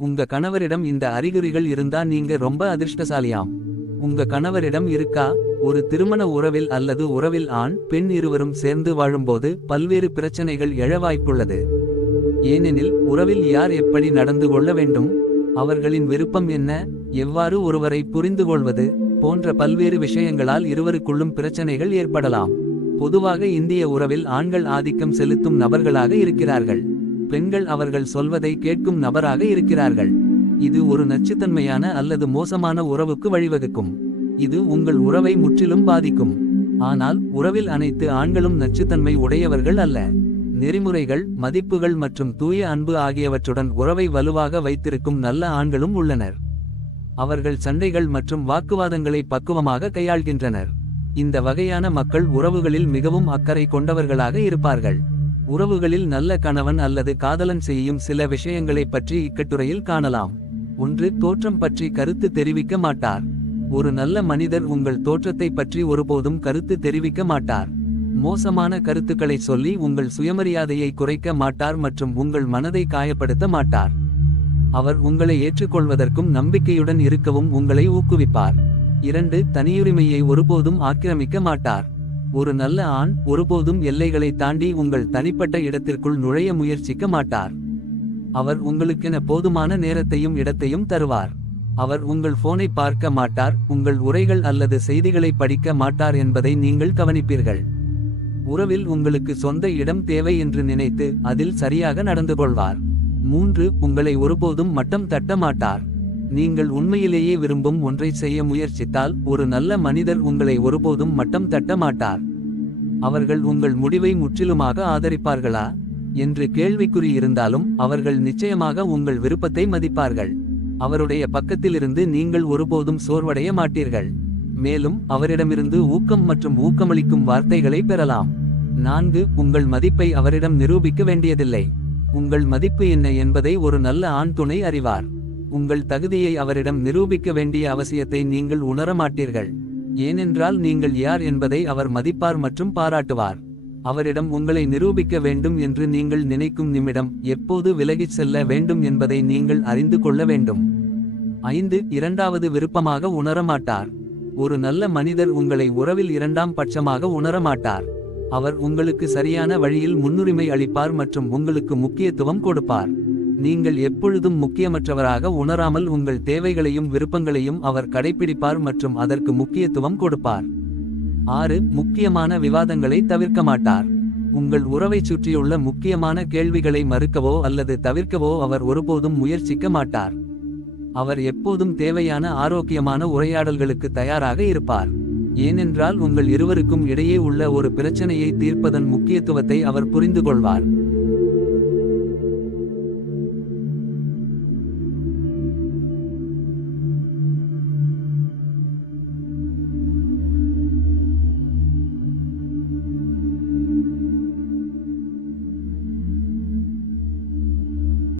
உங்க கணவரிடம் இந்த அறிகுறிகள் இருந்தா நீங்க ரொம்ப அதிர்ஷ்டசாலியாம். உங்க கணவரிடம் இருக்கா? ஒரு திருமண உறவில் அல்லது உறவில் ஆண் பெண் இருவரும் சேர்ந்து வாழும்போது பல்வேறு பிரச்சனைகள் எழ வாய்ப்புள்ளது. ஏனெனில் உறவில் யார் எப்படி நடந்து கொள்ள வேண்டும், அவர்களின் விருப்பம் என்ன, எவ்வாறு ஒருவரை புரிந்துகொள்வது போன்ற பல்வேறு விஷயங்களால் இருவருக்குள்ளும் பிரச்சனைகள் ஏற்படலாம். பொதுவாக இந்திய உறவில் ஆண்கள் ஆதிக்கம் செலுத்தும் நபர்களாக இருக்கிறார்கள். பெண்கள் அவர்கள் சொல்வதை கேட்கும் நபராக இருக்கிறார்கள். இது ஒரு நச்சுத்தன்மையான அல்லது மோசமான உறவுக்கு வழிவகுக்கும். இது உங்கள் உறவை முற்றிலும் பாதிக்கும். ஆனால் உறவில் அனைத்து ஆண்களும் நச்சுத்தன்மை உடையவர்கள் அல்ல. நெறிமுறைகள், மதிப்புகள் மற்றும் தூய அன்பு ஆகியவற்றுடன் உறவை வலுவாக வைத்திருக்கும் நல்ல ஆண்களும் உள்ளனர். அவர்கள் சண்டைகள் மற்றும் வாக்குவாதங்களை பக்குவமாக கையாள்கின்றனர். இந்த வகையான மக்கள் உறவுகளில் மிகவும் அக்கறை கொண்டவர்களாக இருப்பார்கள். உறவுகளில் நல்ல கணவன் அல்லது காதலன் செய்யும் சில விஷயங்களைப் பற்றி இக்கட்டுரையில் காணலாம். 1. தோற்றம் பற்றி கருத்து தெரிவிக்க மாட்டார். ஒரு நல்ல மனிதர் உங்கள் தோற்றத்தை பற்றி ஒருபோதும் கருத்து தெரிவிக்க மாட்டார். மோசமான கருத்துக்களை சொல்லி உங்கள் சுயமரியாதையை குறைக்க மாட்டார் மற்றும் உங்கள் மனதை காயப்படுத்த மாட்டார். அவர் உங்களை ஏற்றுக்கொள்வதற்கும் நம்பிக்கையுடன் இருக்கவும் உங்களை ஊக்குவிப்பார். 2. தனியுரிமையை ஒருபோதும் ஆக்கிரமிக்க மாட்டார். ஒரு நல்ல ஆண் ஒருபோதும் எல்லைகளை தாண்டி உங்கள் தனிப்பட்ட இடத்திற்குள் நுழைய முயற்சிக்க மாட்டார். அவர் உங்களுக்கென போதுமான நேரத்தையும் இடத்தையும் தருவார். அவர் உங்கள் போனை பார்க்க மாட்டார், உங்கள் உரைகள் அல்லது செய்திகளை படிக்க மாட்டார் என்பதை நீங்கள் கவனிப்பீர்கள். உறவில் உங்களுக்கு சொந்த இடம் தேவை என்று நினைத்து அதில் சரியாக நடந்து கொள்வார். 3. உங்களை ஒருபோதும் மட்டம் தட்ட மாட்டார். நீங்கள் உண்மையிலேயே விரும்பும் ஒன்றை செய்ய முயற்சித்தால் ஒரு நல்ல மனிதர் உங்களை ஒருபோதும் மட்டம் தட்ட மாட்டார். அவர்கள் உங்கள் முடிவை முற்றிலுமாக ஆதரிப்பார்களா என்று கேள்விக்குறி இருந்தாலும் அவர்கள் நிச்சயமாக உங்கள் விருப்பத்தை மதிப்பார்கள். அவருடைய பக்கத்திலிருந்து நீங்கள் ஒருபோதும் சோர்வடைய மாட்டீர்கள். மேலும் அவரிடமிருந்து ஊக்கம் மற்றும் ஊக்கமளிக்கும் வார்த்தைகளை பெறலாம். 4. உங்கள் மதிப்பை அவரிடம் நிரூபிக்க வேண்டியதில்லை. உங்கள் மதிப்பு என்ன என்பதை ஒரு நல்ல ஆண் துணை அறிவார். உங்கள் தகுதியை அவரிடம் நிரூபிக்க வேண்டிய அவசியத்தை நீங்கள் உணர மாட்டீர்கள். ஏனென்றால் நீங்கள் யார் என்பதை அவர் மதிப்பார் மற்றும் பாராட்டுவார். அவரிடம் உங்களை நிரூபிக்க வேண்டும் என்று நீங்கள் நினைக்கும் நிமிடம் எப்போது விலகிச் செல்ல வேண்டும் என்பதை நீங்கள் அறிந்து கொள்ள வேண்டும். 5. இரண்டாவது விருப்பமாக உணரமாட்டார். ஒரு நல்ல மனிதர் உங்களை உறவில் இரண்டாம் பட்சமாக உணரமாட்டார். அவர் உங்களுக்கு சரியான வழியில் முன்னுரிமை அளிப்பார் மற்றும் உங்களுக்கு முக்கியத்துவம் கொடுப்பார். நீங்கள் எப்பொழுதும் முக்கியமற்றவராக உணராமல் உங்கள் தேவைகளையும் விருப்பங்களையும் அவர் கடைப்பிடிப்பார் மற்றும் அதற்கு முக்கியத்துவம் கொடுப்பார். 6. முக்கியமான விவாதங்களை தவிர்க்க மாட்டார். உங்கள் உறவைச் சுற்றியுள்ள முக்கியமான கேள்விகளை மறுக்கவோ அல்லது தவிர்க்கவோ அவர் ஒருபோதும் முயற்சிக்க மாட்டார். அவர் எப்போதும் தேவையான ஆரோக்கியமான உரையாடல்களுக்கு தயாராக இருப்பார். ஏனென்றால் உங்கள் இருவருக்கும் இடையே உள்ள ஒரு பிரச்சனையை தீர்ப்பதன் முக்கியத்துவத்தை அவர் புரிந்து கொள்வார்.